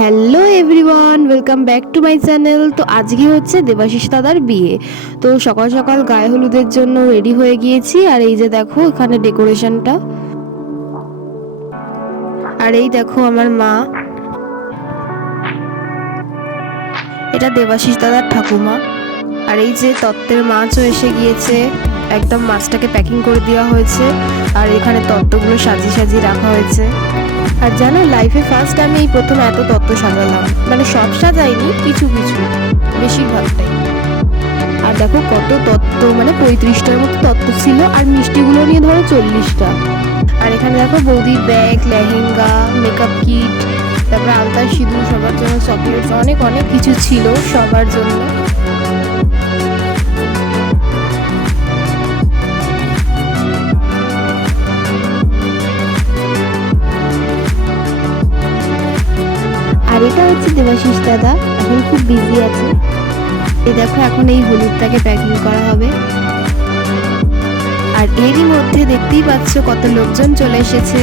Hello everyone, welcome back to my channel. তো আজকে হচ্ছে দেবাশিস দাদার বিয়ে। তো সকাল সকাল গায়ে হলুদের জন্য রেডি হয়ে গিয়েছি। আর এই যে দেখো এখানে ডেকোরেশনটা, আর এই দেখো আমার মা, এটা দেবাশিস দাদার ঠাকুমা। আর এই যে তত্ত্বের মাছও এসে গিয়েছে, একদম মাছটাকে প্যাকিং করে দেওয়া হয়েছে। আর এখানে তত্ত্বগুলো সাজিয়ে সাজিয়ে রাখা হয়েছে। আর জানো, লাইফে ফার্স্ট আমি এই প্রথম এত তত্ত্ব সাজালাম, মানে সব সাজাইনি, কিছু কিছু, বেশিরভাগটাই। আর দেখো কত তত্ত্ব, মানে 35টার মতো তত্ত্ব ছিল, আর মিষ্টিগুলো নিয়ে ধরো 40টা। আর এখানে দেখো বৌদির ব্যাগ, লেহেঙ্গা, মেকআপ কিট, তারপরে আলতা, সিঁদুর, সবার জন্য চকলেটস, অনেক অনেক কিছু ছিল সবার জন্য। আর এটা হচ্ছে দেবাশিস দাদা, এখন খুব বিজি আছে। এই দেখো এখন এই হলুদটাকে প্যাকিং করা হবে। আর এরই মধ্যে দেখতেই পাচ্ছ কত লোকজন চলে এসেছে।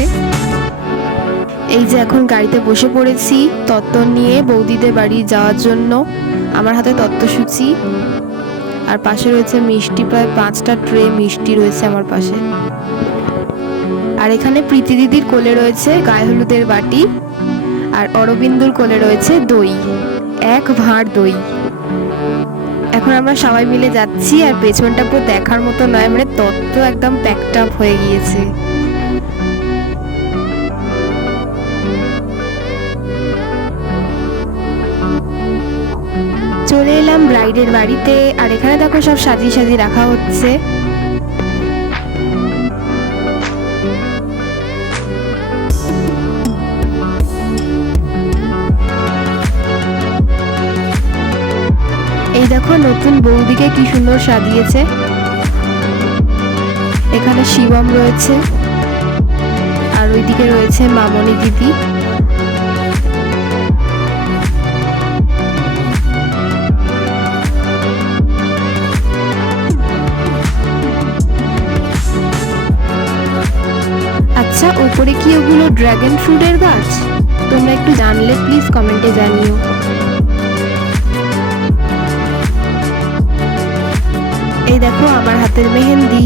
এই যে এখন গাড়িতে বসে পড়েছি তত্ত্ব নিয়ে বৌদিদের বাড়ি যাওয়ার জন্য। আমার হাতে তত্ত্বসূচি, আর পাশে রয়েছে মিষ্টি, প্রায় 5টা ট্রে মিষ্টি রয়েছে আমার পাশে। আর এখানে প্রীতি দিদির কোলে রয়েছে গায়ে হলুদের বাটি, আর অরবিন্দুর কোলে রয়েছে দই, 1 ভাঁড় দই। এখন আমরা সবাই মিলে যাচ্ছি, আর পেছনটা পুরো দেখার মতো নয়, মানে তত্ত্ব একদম প্যাকড আপ হয়ে গিয়েছে। চলে এলাম ব্রাইডের বাড়িতে, আর এখানে দেখো সব সাজিয়ে সাজিয়ে রাখা হচ্ছে। এই দেখো নতুন বৌদিকে কি সুন্দর সাজিয়েছে। এখানে শিবম রয়েছে, আর ওইদিকে রয়েছে মামনি দিদি। আচ্ছা, উপরে কি ওগুলো ড্রাগন ফ্রুটের গাছ? তোমরা একটু জানলে প্লিজ কমেন্টে জানিও। এই দেখো আমার হাতের মেহেন্দি।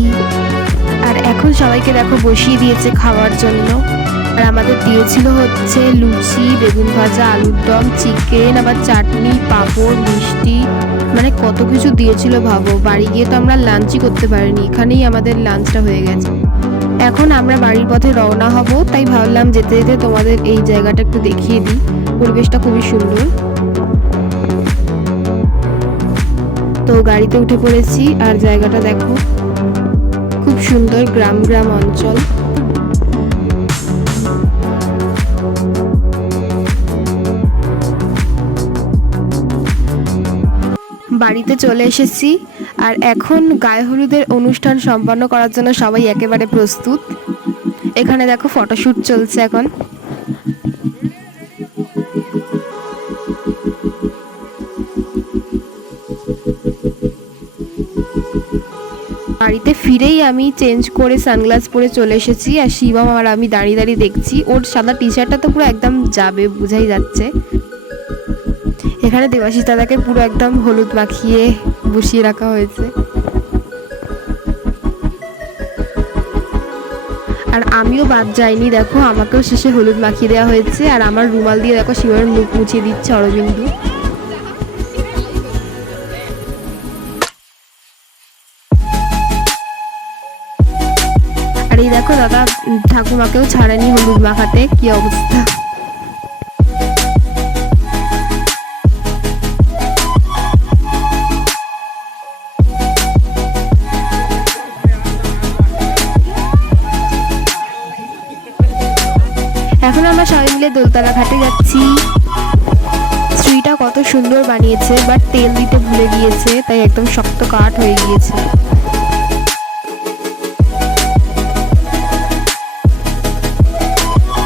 আর এখন সবাইকে দেখো বসিয়ে দিয়েছে খাওয়ার জন্য। আর আমাদের দিয়েছিল হচ্ছে লুচি, বেগুন ভাজা, আলুর দম, চিকেন, আবার চাটনি, পাঁপড়, মিষ্টি, মানে কত কিছু দিয়েছিল ভাবো। বাড়ি গিয়ে তো আমরা লাঞ্চই করতে পারিনি, এখানেই আমাদের লাঞ্চটা হয়ে গেছে। এখন আমরা বাড়ির পথে রওনা হব, তাই ভাবলাম যেতে যেতে তোমাদের এই জায়গাটা একটু দেখিয়ে দিই। পরিবেশটা খুবই সুন্দর। তো গাড়িতে উঠে পড়েছি, আর জায়গাটা দেখো খুব সুন্দর, গ্রাম গ্রাম অঞ্চল। বাড়িতে চলে এসেছি, আর এখন গায়ে হলুদের অনুষ্ঠান সম্পন্ন করার জন্য সবাই একেবারে প্রস্তুত। এখানে দেখো ফটোশুট চলছে এখন। বাড়িতে ফিরেই আমি চেঞ্জ করে সানগ্লাস পরে চলে এসেছি, আর শিবম আর আমি দাঁড়িয়ে দাঁড়িয়ে দেখছি। ওর সাদা টি শার্টটা তো পুরো একদম যাবে, বোঝাই যাচ্ছে। এখানে দেবাশিস দাদাকে পুরো একদম হলুদ মাখিয়ে বসিয়ে রাখা হয়েছে। আর আমিও বাদ যাইনি, দেখো আমাকেও শেষে হলুদ মাখিয়ে দেওয়া হয়েছে। আর আমার রুমাল দিয়ে দেখো শিবের মুখ মুছিয়ে দিচ্ছে অরবিন্দু। আর এই দেখো দাদা ঠাকুমাকেও ছাড়েনি হলুদ মাখাতে, কি অবস্থা। এখন আমরা সবাই মিলে দোলতলা ঘাটে যাচ্ছি। স্ত্রীটা কত সুন্দর বানিয়েছে, বাট তেল দিতে ভুলে গিয়েছে, তাই একদম শক্ত কাঠ হয়ে গিয়েছে।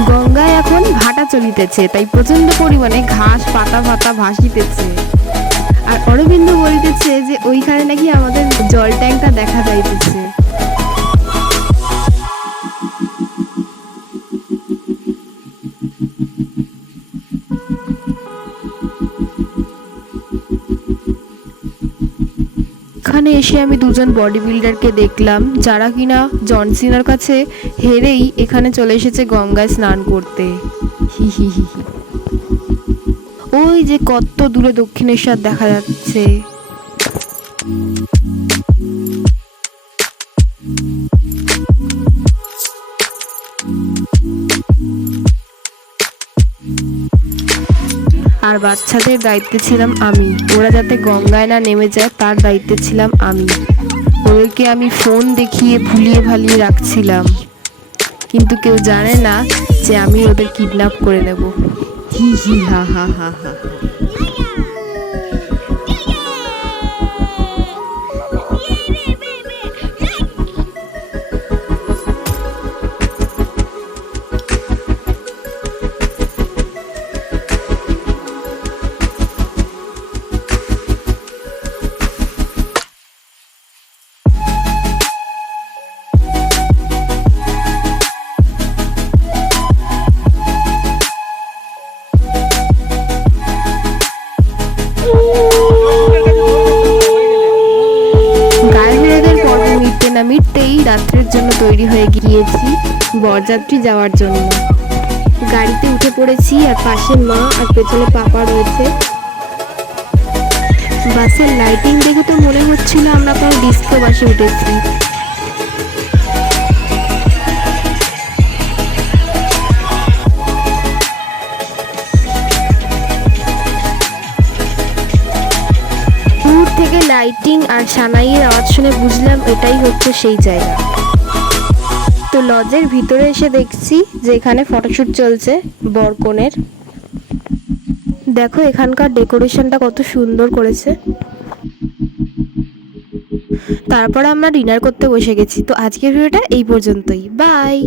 গঙ্গায় এখন ভাটা চলিতেছে, তাই প্রচন্ড পরিমাণে ঘাস পাতা পাতা ভাসিতেছে। আর অরবিন্দ বলিতেছে যে ওইখানে নাকি আমাদের জল ট্যাঙ্কটা দেখা যাইতেছে। এখানে এসে আমি দুজন বডি বিল্ডারকে দেখলাম, যারা কিনা জন সিনার কাছে হেরেই এখানে চলে এসেছে গঙ্গায় স্নান করতে। হি হি হি। ওই যে কত দূরে দক্ষিণেশ্বর দেখা যাচ্ছে। আর বাচ্চাদের দায়িত্বে ছিলাম আমি, ওরা যাতে গঙ্গায় না নেমে যায় তার দায়িত্বে ছিলাম আমি। ওদেরকে আমি ফোন দেখিয়ে ভুলিয়ে ভালিয়ে রাখছিলাম, কিন্তু কেউ জানে না যে আমি ওদের কিডন্যাপ করে নেব। হি হি হা হা হা হা। মিটতেই রাত্রের জন্য তৈরি হয়ে গিয়েছি বরযাত্রী যাওয়ার জন্য। গাড়িতে উঠে পড়েছি, আর পাশে মা আর পেছনে পাপা রয়েছে। বাসের লাইটিং দেখে তো মনে হচ্ছিল আমরা কোনো ডিস্কো বাসে উঠেছি। দূর থেকে লাইটিং আর সানাইয়ের আওয়াজ শুনে বুঝলাম এটাই হচ্ছে সেই জায়গা। তো লজের ভিতরে এসে দেখছি যে এখানে ফটোশুট চলছে বরকনের। দেখো এখানকার ডেকোরেশনটা কত সুন্দর করেছে। তারপর আমরা ডিনার করতে বসে গেছি। তো আজকের ভিডিওটা এই পর্যন্তই, বাই।